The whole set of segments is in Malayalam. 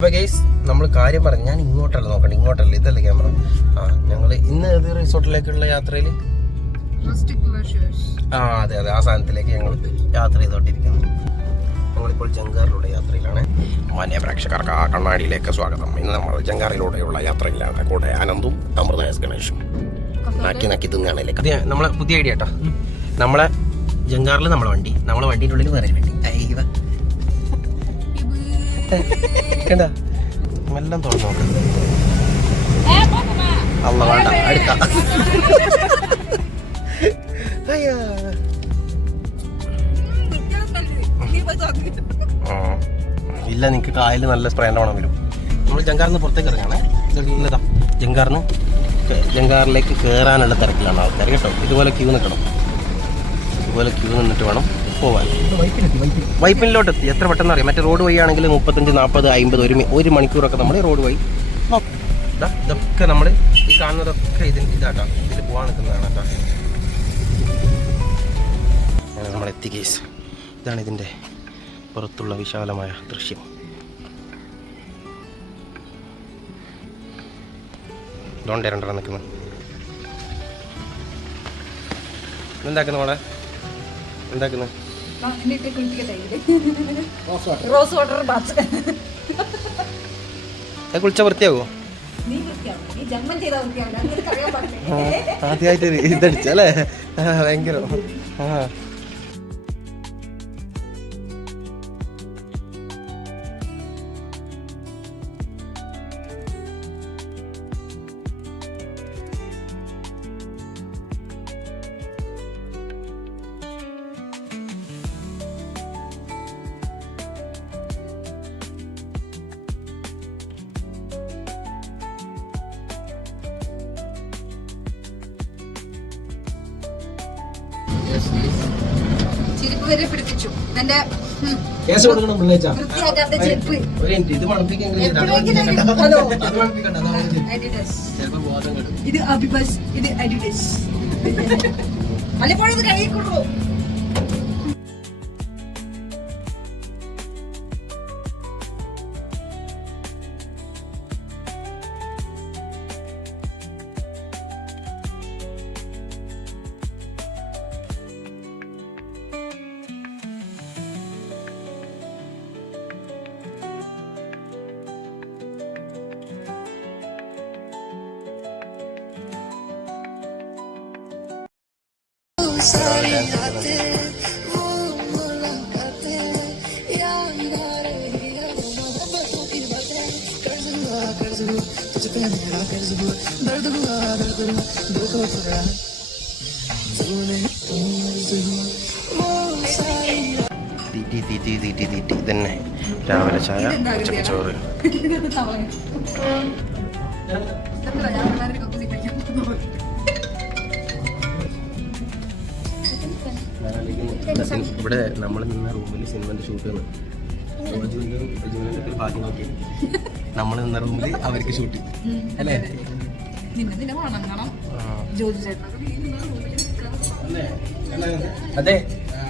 അപ്പോൾ ഗൈസ് നമ്മൾ കാര്യം പറഞ്ഞു, ഞാൻ ഇങ്ങോട്ടല്ല നോക്കണ്ട, ഇങ്ങോട്ടല്ല, ഇതല്ലേ ക്യാമറ. ഞങ്ങൾ ഇന്ന് ഏത് റിസോർട്ടിലേക്കുള്ള യാത്രയിൽ അതെ ആ സാധനത്തിലേക്ക് ഞങ്ങൾ യാത്ര ചെയ്തോണ്ടിരിക്കുന്നു. ഞങ്ങളിപ്പോൾ ജങ്കാറിലൂടെ യാത്രയിലാണ്. മാന്യ പ്രേക്ഷകർക്ക് ആ കണ്ണാടിയിലേക്ക് സ്വാഗതം. ഇന്ന് നമ്മൾ ജങ്കാറിലൂടെയുള്ള യാത്രയിലാണ്. കൂടെ ആനന്ദും അമൃതേസ് ഗണേഷും നക്കി തിന്നാണല്ലേ. നമ്മളെ പുതിയ ഐഡിയ കേട്ടോ. നമ്മളെ ജങ്കാറിൽ നമ്മളെ വണ്ടി, നമ്മളെ വണ്ടിൻ്റെ ഉള്ളിൽ വേറെ വണ്ടി. കണ്ടാ എല്ലാം തുറന്നു നോക്കാം. അല്ല വേണ്ട, അടുത്ത ഇല്ല, നിനക്ക് കായൽ നല്ല സ്പ്രേൻ്റെ മണം വരും. നമ്മൾ ജങ്കാറിന്ന് പുറത്തേക്ക് ഇറങ്ങാണേ. ഇതാ ജങ്കാറിലേക്ക് കയറാനുള്ള തിരക്കിലാണ് ആൾക്കാർ കേട്ടോ. ഇതുപോലെ ക്യൂ നിൽക്കണം, ഇതുപോലെ ക്യൂ നിന്നിട്ട് വേണം പോവാൻ. വൈപ്പിനിലോട്ട് എത്തി. എത്ര പെട്ടെന്ന് അറിയാം. മറ്റേ റോഡ് വഴി ആണെങ്കിൽ 35, 40, 50 ഒരു മണിക്കൂറൊക്കെ നമ്മൾ റോഡ് വഴി നോക്കും. ഇതൊക്കെ നമ്മൾ ഈ കാണുന്നതൊക്കെ ഇതാട്ടോ, ഇതിൽ പോകാൻ നിൽക്കുന്നതാണ് കേട്ടോ. നമ്മൾ എത്തി കേസ്. ഇതാണ് ഇതിൻ്റെ പുറത്തുള്ള വിശാലമായ ദൃശ്യം. ഇതുകൊണ്ട് രണ്ടെണ്ണം നിൽക്കുന്നത്. എന്താക്കുന്നു മോളെ, എന്താക്കുന്നത്? കുളിച്ച വൃത്തിയാവോ? ആദ്യമായിട്ട് ഇതടിച്ചല്ലേ, ഭയങ്കര. ചെരുപ്പ് വരെ പിടിപ്പിച്ചു. എന്റെ വൃത്തിയാക്കാത്ത ചെരുപ്പ്. ഇത് അബിബസ്, ഇത് അഡിഡസ്. വല്ലപ്പോഴും കഴിയിക്കൊള്ളൂ. തീറ്റി തന്നെ. രാവിലെ ചായ, ഉച്ചക്ക് ചോറ്. ഇവിടെ നമ്മൾ നിന്ന റൂമിൽ സിനിമന്റെ ഷൂട്ട് ഭാഗ്യം നോക്കി. നമ്മൾ നിന്ന റൂമിൽ അവർക്ക് ഷൂട്ട് അല്ലേ? അതെ,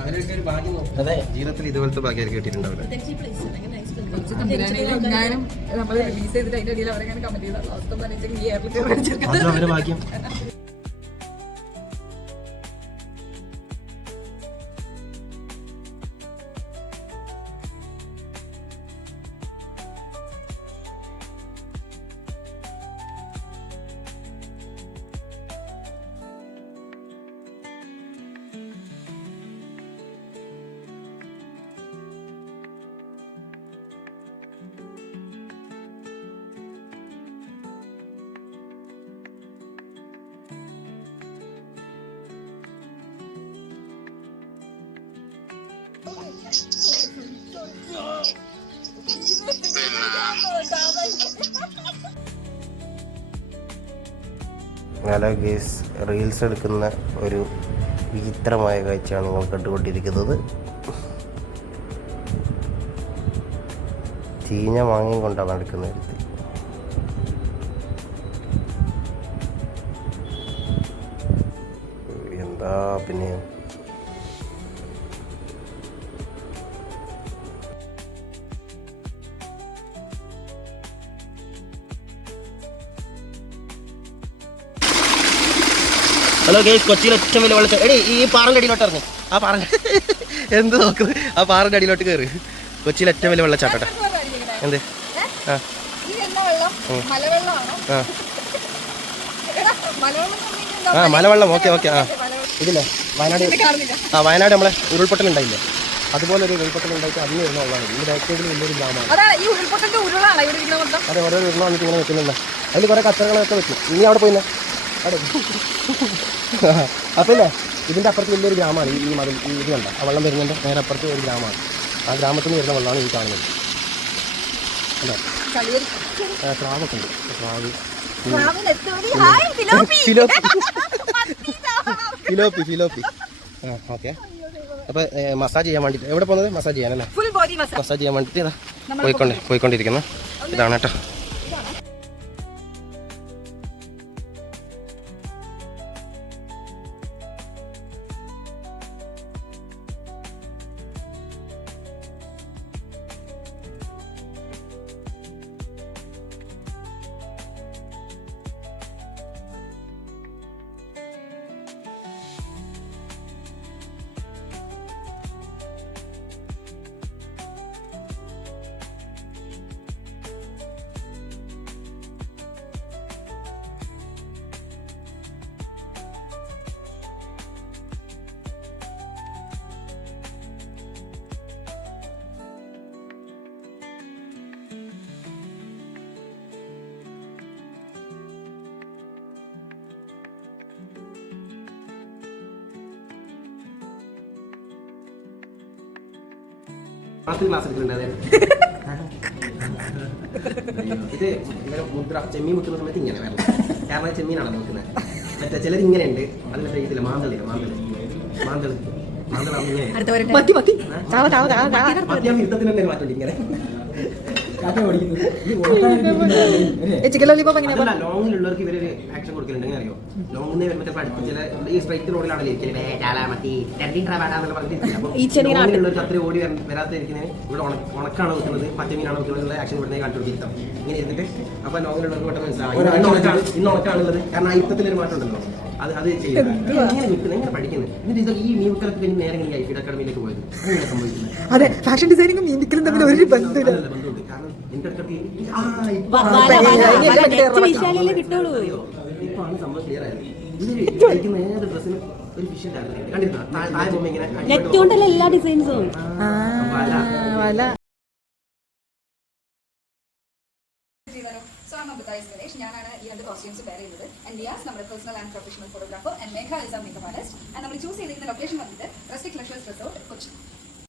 അവരൊക്കെ ഒരു ഭാഗ്യം നോക്കും. അതെ, ജീവിതത്തിൽ ഇതുപോലത്തെ ഭാഗ്യം അവർക്ക് കിട്ടിയിട്ടുണ്ടാവില്ല. അത് അവരുടെ ഭാഗ്യം. ഹലോ ഗേസ്, റീൽസ് എടുക്കുന്ന ഒരു വിചിത്രമായ കാഴ്ചയാണ് നിങ്ങൾ കണ്ടുകൊണ്ടിരിക്കുന്നത്. ചീഞ്ഞ മാങ്ങയും കൊണ്ടാണ് നടക്കുന്നത്. എന്താ പിന്നെ ഹലോ ഗേസ്, കൊച്ചിയിൽ ഏറ്റവും വലിയ വെള്ളച്ചാട്ടം. എടി ഈ പാറൻ്റെ അടിയിലോട്ട് ഇറങ്ങും. ആ പാറൻ്റെ എന്ത് നോക്കുന്നത്? ആ പാറൻ്റെ അടിയിലോട്ട് കയറി. കൊച്ചിയിൽ ഏറ്റവും വലിയ വെള്ളച്ചാട്ടം. എന്ത്? ആ ആ മലവെള്ളം. Okay okay. ആ ഇതില്ലേ വയനാട്. ആ വയനാട് നമ്മളെ ഉരുൾപൊട്ടലുണ്ടായില്ലേ, അതുപോലെ ഒരു ഉരുൾപൊട്ടലുണ്ടായിട്ട് അതിന് വരുന്ന വെള്ളമാണ്. ഈ ബാക്ക് സൈഡിൽ വലിയൊരു ഗ്രാമമാണ്. അതെ, ഓരോ ഉരുള വന്നിട്ട് ഇങ്ങനെ വെക്കുന്നുണ്ട്. അതിൽ കുറേ കച്ചറകളൊക്കെ വെക്കും. നീ അവിടെ പോയില്ലേ? അവിടെ അപ്പോൾ ഇല്ലേ, ഇതിൻ്റെ അപ്പുറത്ത് വലിയൊരു ഗ്രാമമാണ്. ഈ മതിൽ ഇത് കണ്ട ആ വെള്ളം വരുന്നതിൻ്റെ നേരെ അപ്പുറത്ത് ഒരു ഗ്രാമമാണ്. ആ ഗ്രാമത്തിൽ നിന്ന് വരുന്ന വെള്ളമാണ് ഈ കാണുന്നത്. അല്ലേ, സ്രാവൊക്കെ ഉണ്ട്. സ്രാവ്, ഫിലോപ്പി. ആ ഓക്കെ. അപ്പോൾ മസാജ് ചെയ്യാൻ വേണ്ടിയിട്ട് എവിടെ പോകുന്നത്? മസാജ് ചെയ്യാനല്ലേ? മസാജ് ചെയ്യാൻ വേണ്ടിയിട്ട് ഇതാ പോയിക്കൊണ്ടിരിക്കുന്നു. ഇതാണ് കേട്ടോ. ക്ലാസ് എടുക്കുന്നുണ്ട്. ഇത് ഇങ്ങനെ മുദ്ര ചെമ്മീൻ മുക്കുന്ന സമയത്ത് ഇങ്ങനെ വരണം. കാരണം ചെമ്മീനാണ് നോക്കുന്നത്. മറ്റേ ചിലർ ഇങ്ങനെ ഉണ്ട്. അത് മറ്റേ ഇതില്ല, മാന്തളില്ല. മാന്തളാണ് ഇങ്ങനെ. യുദ്ധത്തിന് തന്നെ മാറ്റുണ്ട് ഇങ്ങനെ. ലോങ്ങിലുള്ളവർക്ക് ഇവരൊരു ആക്ഷൻ കൊടുക്കലുണ്ടെങ്കിൽ അറിയോ? ലോങ്ങിൽ വരുമ്പോൾ അടുത്ത് ചില ഈ സ്ട്രൈറ്റ് റോഡിലാണല്ലോ ഇരിക്കുന്നത്. അത്ര ഓടി വരാത്ത ഇരിക്കുന്നതിന് ഇവിടെ ഉണക്കാണ് വെക്കുന്നത്, പച്ചമീനാണ് വെക്കുന്നത് ആക്ഷൻ കൊടുക്കുന്നത് കണ്ടുപിടിച്ചിരുത്താം ഇങ്ങനെ ഇരുന്നിട്ട്. അപ്പൊ ലോങ്ങിലുള്ളവർക്ക് പെട്ടെന്ന് മനസ്സിലാവും ഇന്ന് ഉണക്കാണുള്ളത്. കാരണം ആ യുദ്ധത്തിലൊരു മാറ്റം ഉണ്ടല്ലോ, അത് ചെയ്യുന്നത്. എങ്ങനെ നിൽക്കുന്നത്, എങ്ങനെ പഠിക്കുന്നത്? എന്നിട്ട് ഈ മീൻകലത്ത് പിന്നെ നേരെ ഇങ്ങനെ ഐഫീഡ് അക്കാഡമിയിലേക്ക് പോയത്. അങ്ങനെ സംഭവിക്കുന്നത്. അതെ, ഫാഷൻ ഡിസൈനിങ്ങും മീൻകലും തമ്മിൽ ഒരു ബന്ധമില്ല. ബന്ധമുണ്ട്. കാരണം എന്റെ ഇപ്പാണ് സംഭവം ക്ലിയർ ആയത്. ഇതിൽ കഴിക്കുന്ന ഏത് ഡ്രസ്സിനും ഒരു ഫിഷ് കണ്ടിരുന്ന താഴെ ബൊമ്മ ഇങ്ങനെ എല്ലാ ഡിസൈൻസും. ഞാനാണ് ഈ രണ്ട് കോസ്റ്റ്യൂംസ് വെയർ ചെയ്യുന്നത്. ആൻഡ് ലിയാസ് നമ്മുടെ personal and professional photographer, and Megha is ആ മേക്കപ്പ് ആർട്ടിസ്റ്റ്. ആൻഡ് നമ്മൾ ചൂസ് ചെയ്തിരിക്കുന്ന ലൊക്കേഷൻ വന്നിട്ട് റെസ്റ്റിക് ലക്ഷേഴ്സ് റിസോർട്ട്, കൊച്ചി.